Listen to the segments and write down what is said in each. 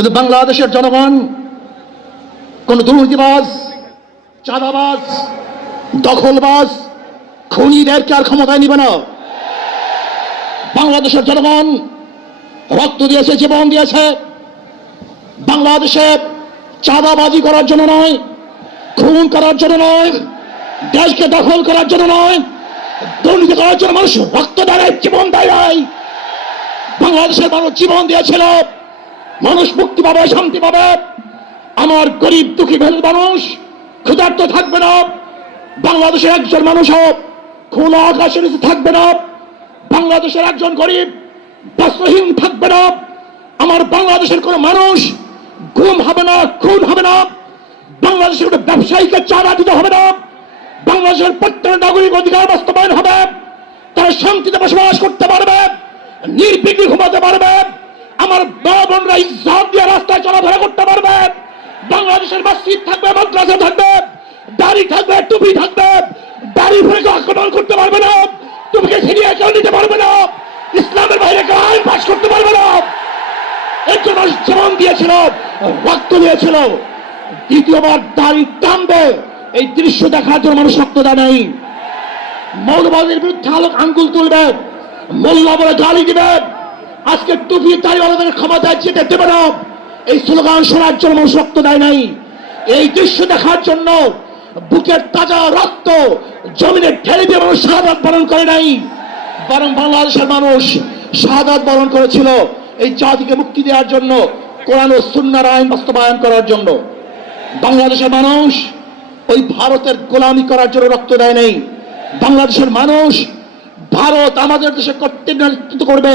কিন্তু বাংলাদেশের জনগণ, কোন দুর্নীতিবাজ, চাঁদাবাজ, দখলবাজ, খুনিদেরকে আর ক্ষমতায় নিবে না। বাংলাদেশের জনগণ রক্ত দিয়েছে, জীবন দিয়েছে। বাংলাদেশে চাঁদাবাজি করার জন্য নয়, খুন করার জন্য নয়, দেশকে দখল করার জন্য নয়, দুর্নীতি করার জন্য মানুষ রক্ত দেয় জীবন দেয়। বাংলাদেশের মানুষ জীবন দিয়েছিল। মানুষ মুক্তি পাবে, শান্তি পাবে। আমার গরিব, দুঃখী মেহনত মানুষ, ক্ষুধার্ত থাকবে না। বাংলাদেশের একজন মানুষও খোলা আকাশের থাকবে না। বাংলাদেশের একজন গরিব বস্ত্রহীন থাকবে না। আমার বাংলাদেশের কোন মানুষ গুম হবে না, খুন হবে না। বাংলাদেশের কোনো ব্যবসায়ীকে চাঁদা দিতে হবে না। বাংলাদেশের প্রত্যেক নাগরিক অধিকার বাস্তবায়ন হবে। তারা শান্তিতে বসবাস করতে পারবে, নির্বিঘ্নে ঘুমাতে পারবে। আমার মা বোনরা ইজ্জত দিয়ে রাস্তায় চলাফেরা করতে পারবে। বাংলাদেশের মসজিদ থাকবে, মাদ্রাসা থাকবে, দাড়ি থাকবে, টুপি থাকবে, দাড়ি কেউ আক্রমণ করতে পারবে না। টুপিকে ছিনিয়ে কেউ নিতে পারবে না। ইসলামের বাইরে কেউ আইন পাশ করতে পারবে না। এর জন্য মানুষ জীবন দিয়েছিল রক্ত দিয়েছিল দ্বিতীয়বার দাড়ি টানবে। এই দৃশ্য দেখার জন্য মানুষ রক্ত দেয় নাই। মৌলবাদের বিরুদ্ধে আলোক আঙ্গুল তুলবে। মোল্লা বলে গালি দিবে। আজকে টুপি দাড়িওয়ালাদের ক্ষমতায় যেতে দেবে না। এই স্লোগান শোনার জন্য মানুষ রক্ত দেয় নাই। এই দৃশ্য দেখার জন্য বুকের তাজা রক্ত জমিনে ঠেলে দিয়ে মানুষ শাহাদাত বরণ করে নাই। বরং বাংলাদেশের মানুষ শাহাদাত বরণ করেছিল এই জাতিকে মুক্তি দেওয়ার জন্য, কোরআন ও সুন্নার আইন বাস্তবায়ন করার জন্য। বাংলাদেশের মানুষ ওই ভারতের গোলামি করার জন্য রক্ত দেয় নেই। বাংলাদেশের মানুষ ভারত আমাদের দেশে কর্তৃত্ব করবে।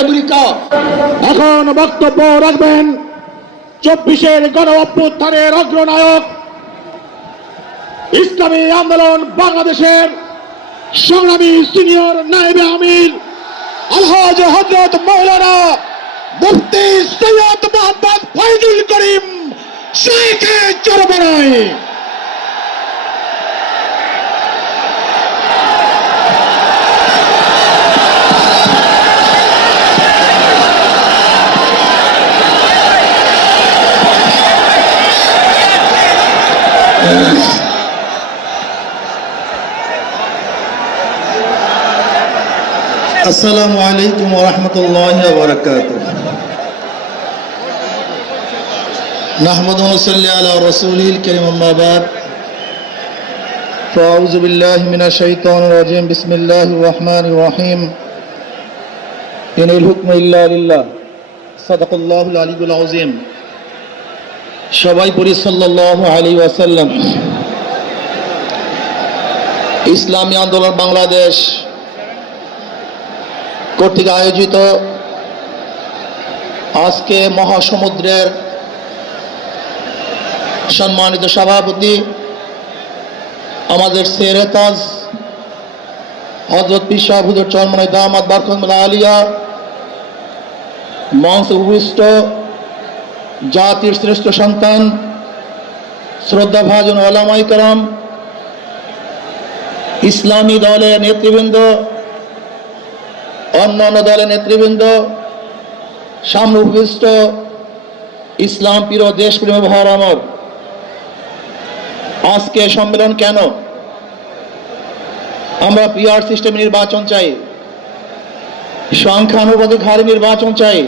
আমেরিকা। এখন বক্তব্য রাখবেন চব্বিশের গণ অভ্যুত্থানের অগ্রনায়ক। ইসলামী আন্দোলন বাংলাদেশের সংগ্রামী সিনিয়র নায়েবে আমির। আলহাজ হজরত মৌলানা মুফতি সৈয়দ মোহাম্মদ ফয়জুল করিম শেখে চরমনায়। السلام عليكم ورحمة الله وبركاته. نحمد ونصلي على رسوله الكريم أما بعد. فأعوذ بالله من الشيطان الرجيم. بسم الله الرحمن الرحيم. إن الحكم إلا لله. صدق الله العلي العظيم. সবাই পড়ি সাল্লাল্লাহু আলাইহি ওয়াসাল্লাম। ইসলামী আন্দোলন বাংলাদেশ কর্তৃক আয়োজিত আজকে মহাসমুদ্রের সম্মানিত সভাপতি আমাদের সেরেতাজ হজরত পিসা হুজুর চরমনে দামাদ বারকমুল্লাহ আলিয়া, মঞ্চ উপবিষ্ট জাতির শ্রেষ্ঠ সন্তান শ্রদ্ধা ভাজন ওলামাই কালাম ইসলামী দলের নেতৃবৃন্দ, অন্যান্য দলের নেতৃবৃন্দ সামনে ইসলাম প্রিয় দেশপ্রেম ভর আমর আজকে সম্মেলন কেন? আমরা পিআর সিস্টেম নির্বাচন চাই, সংখ্যানুপাতিক হারে নির্বাচন চাই।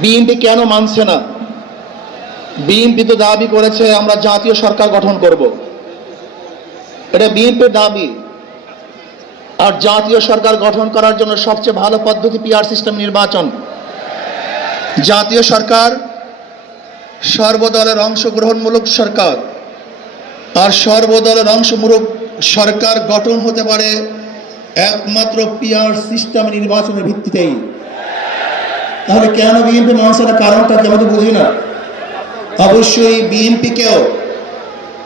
বিএনপি কেন মানছে না? বিএনপি তো দাবি করেছে আমরা জাতীয় সরকার গঠন করব। এটা বিএনপির দাবি। আর জাতীয় সরকার গঠন করার জন্য সবচেয়ে ভালো পদ্ধতি পিআর সিস্টেম নির্বাচন। জাতীয় সরকার সর্বদলের অংশগ্রহণমূলক সরকার। আর সর্বদলের অংশমূলক সরকার গঠন হতে পারে একমাত্র পিআর সিস্টেম নির্বাচনের ভিত্তিতেই। তাহলে কেন বিএনপি মানছে কারণটা কি আমাদের বুঝি না? অবশ্যই বিএনপিকেও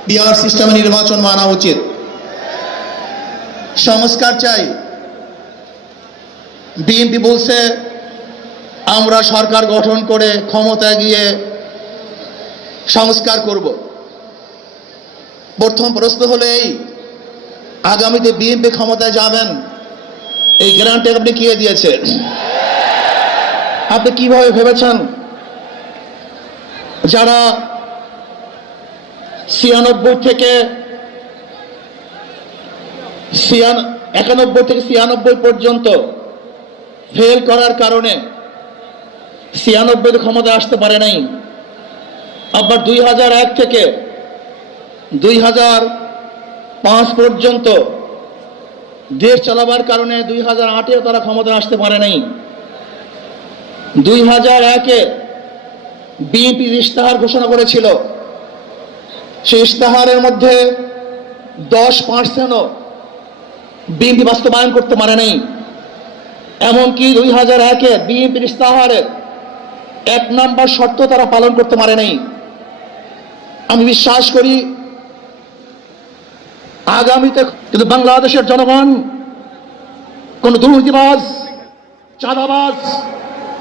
পিআর সিস্টেমে নির্বাচন মানা উচিত। সংস্কার চাই। বিএনপি বলছে, আমরা সরকার গঠন করে ক্ষমতায় গিয়ে সংস্কার করব। প্রথম প্রশ্ন হলো এই, আগামীতে বিএনপি ক্ষমতায় যাবেন? এই গ্যারান্টি আপনি কে দিয়েছে আপনি কীভাবে ভেবেছেন? যারা ছিয়ানব্বই থেকে একানব্বই থেকে ছিয়ানব্বই পর্যন্ত ফেল করার কারণে ছিয়ানব্বই ক্ষমতা আসতে পারে নাই। আবার দুই হাজার এক থেকে দুই হাজার পাঁচ পর্যন্ত দেশ চালাবার কারণে দুই হাজার আটেও তারা ক্ষমতা আসতে পারে নাই। দুই হাজার একে বিএনপি ইস্তাহার ঘোষণা করেছিল, সেই ইস্তাহারের মধ্যে দশ পার্সেন্টও বিএনপি বাস্তবায়ন করতে পারে নাই। এমনকি দুই হাজার একে বিএনপির ইস্তাহারের এক নম্বর শর্ত তারা পালন করতে পারে নাই। আমি বিশ্বাস করি, আগামীতে কিন্তু বাংলাদেশের জনগণ, কোন দুর্নীতিবাজ, চাঁদাবাজ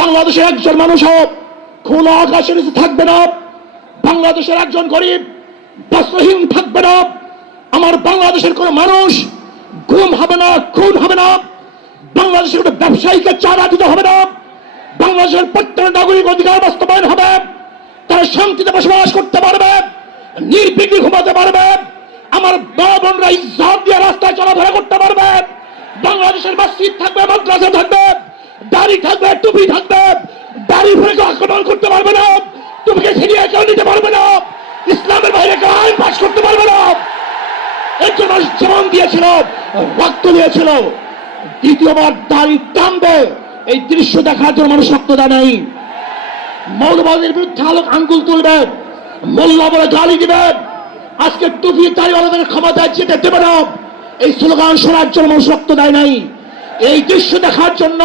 বাংলাদেশের একজন মানুষও খোলা আকাশের থাকবে না। বাংলাদেশের একজন গরিব, বস্ত্রহীন থাকবে না। আমার বাংলাদেশের কোনো মানুষ গুম হবে না, খুন হবে না। বাংলাদেশের কোনো ব্যবসায়ীকে চারা দিতে হবে না। বাংলাদেশের প্রত্যেক নাগরিক অধিকার বাস্তবায়ন হবে। তারা শান্তিতে বসবাস করতে পারবে, নির্বিঘ্নে ঘুমাতে পারবে। আমার মা বোনরা ইজ্জত দিয়ে রাস্তায় চলাফেরা করতে পারবে। বাংলাদেশের মসজিদ থাকবে, মাদ্রাসা থাকবে। দাড়ি থাকবে, টুপি থাকবে। দাড়ি কেউ আক্রমণ করতে পারবে না। টুপিকে ছিনিয়ে কেউ নিতে পারবে না। ইসলামের বাইরে কেউ আইন পাশ করতে পারবে না। এর জন্য জীবন দিয়েছিল, রক্ত দিয়েছিল। দ্বিতীয়বার দাড়ি টানবে। এই দৃশ্য দেখার জন্য মানুষ দেয় নাই। মৌলবাদের বিরুদ্ধে আলোক আঙ্গুল তুলবে মোল্লা বলে গালি দিবে আজকে টুপি দাড়িওয়ালাদের ক্ষমতায় যেতে দেবে না। এই স্লোগান শোনার জন্য মানুষ রক্ত দেয় নাই। এই দৃশ্য দেখার জন্য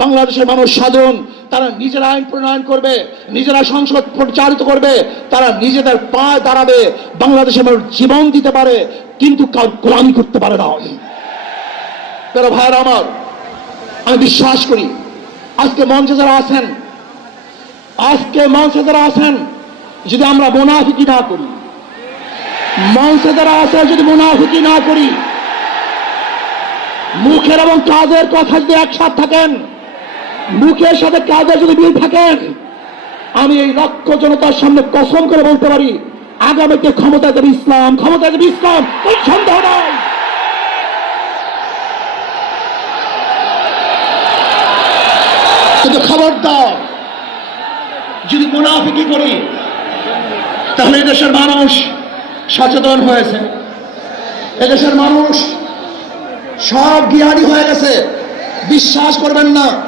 বাংলাদেশের মানুষ সাধন তারা নিজেরা আইন প্রণয়ন করবে, নিজেরা সংসদ পরিচালিত করবে, তারা নিজেদের পায়ে দাঁড়াবে, বাংলাদেশের মানুষ জীবন দিতে পারে, কিন্তু কাউ গোলামি করতে পারে না। তারা ভাইয়ের আমার, আমি বিশ্বাস করি, আজকে মঞ্চে যারা আছেন, আজকে মঞ্চে যারা আছেন, যদি আমরা মোনাফিকি না করি, মঞ্চে যারা আছে যদি মোনাফিকি না করি, মুখের এবং কাজের কথা যদি একসাথ থাকেন মুখের সাথে কাজের যদি মিল থাকেন আমি এই লক্ষ জনতার সামনে কসম করে বলতে পারি, আগামীতে ক্ষমতা দেবে ইসলাম ক্ষমতা দেবে ইসলাম সন্দেহ নাই। কিন্তু যদি মুনাফিকি করি, তাহলে এদেশের মানুষ সচেতন হয়েছে। এদেশের মানুষ সব জ্ঞানী হয়ে গেছে। বিশ্বাস করবেন না।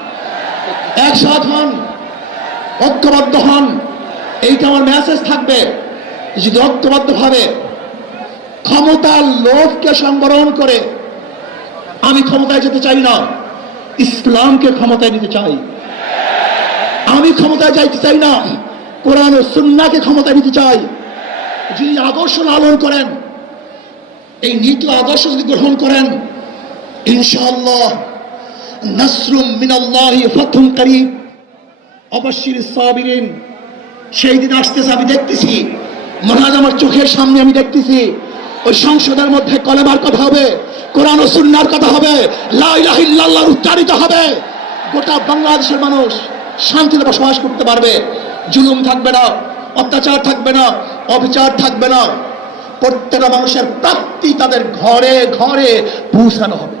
একসাথ হন, ঐক্যবদ্ধ হন। এইটা আমার মেসেজ থাকবে। যদি ঐক্যবদ্ধ ভাবে ক্ষমতার লোভকে সংবরণ করে, আমি ক্ষমতায় যেতে চাই না, ইসলামকে ক্ষমতায় নিতে চাই। আমি ক্ষমতায় যাইতে চাই না, কোরআন ও সুন্নাকে ক্ষমতায় নিতে চাই। যিনি আদর্শ লালন করেন, এই নীতি আদর্শ যদি গ্রহণ করেন, ইনশাআল্লাহ নাসরুম মিনাল্লাহি ফাতহুন করিব অবশ্যই সাবিরিন, সেই দিন আসতেছে, আমি দেখতেছি। মহাজ আমার চোখের সামনে আমি দেখতেছি। ওই সংসদের মধ্যে কলেমার কথা হবে, কোরআন ও সুন্নার কথা হবে, লা ইলাহা ইল্লাল্লাহ উচ্চারিত হবে। গোটা বাংলাদেশের মানুষ শান্তিতে বসবাস করতে পারবে। জুলুম থাকবে না, অত্যাচার থাকবে না, অবিচার থাকবে না। প্রত্যেকটা মানুষের প্রাপ্তি তাদের ঘরে ঘরে পৌঁছানো হবে।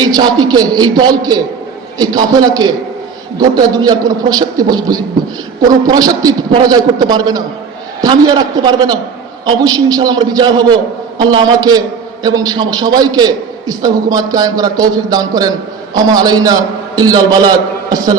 এই জাতিকে, এই দলকে, এই কাফেলাকে গোটা দুনিয়ার কোনো প্রশক্তি কোনো প্রশক্তি পরাজয় করতে পারবে না, থামিয়ে রাখতে পারবে না। অবশ্যই ইনশাল্লাহ আমরা বিজয় হব। আল্লাহ আমাকে এবং সবাইকে ইসলাম হুকুমাত কায়েম করার তৌফিক দান করেন। আমা আলাইনা ইল্লাল বালাদ আসসালাম।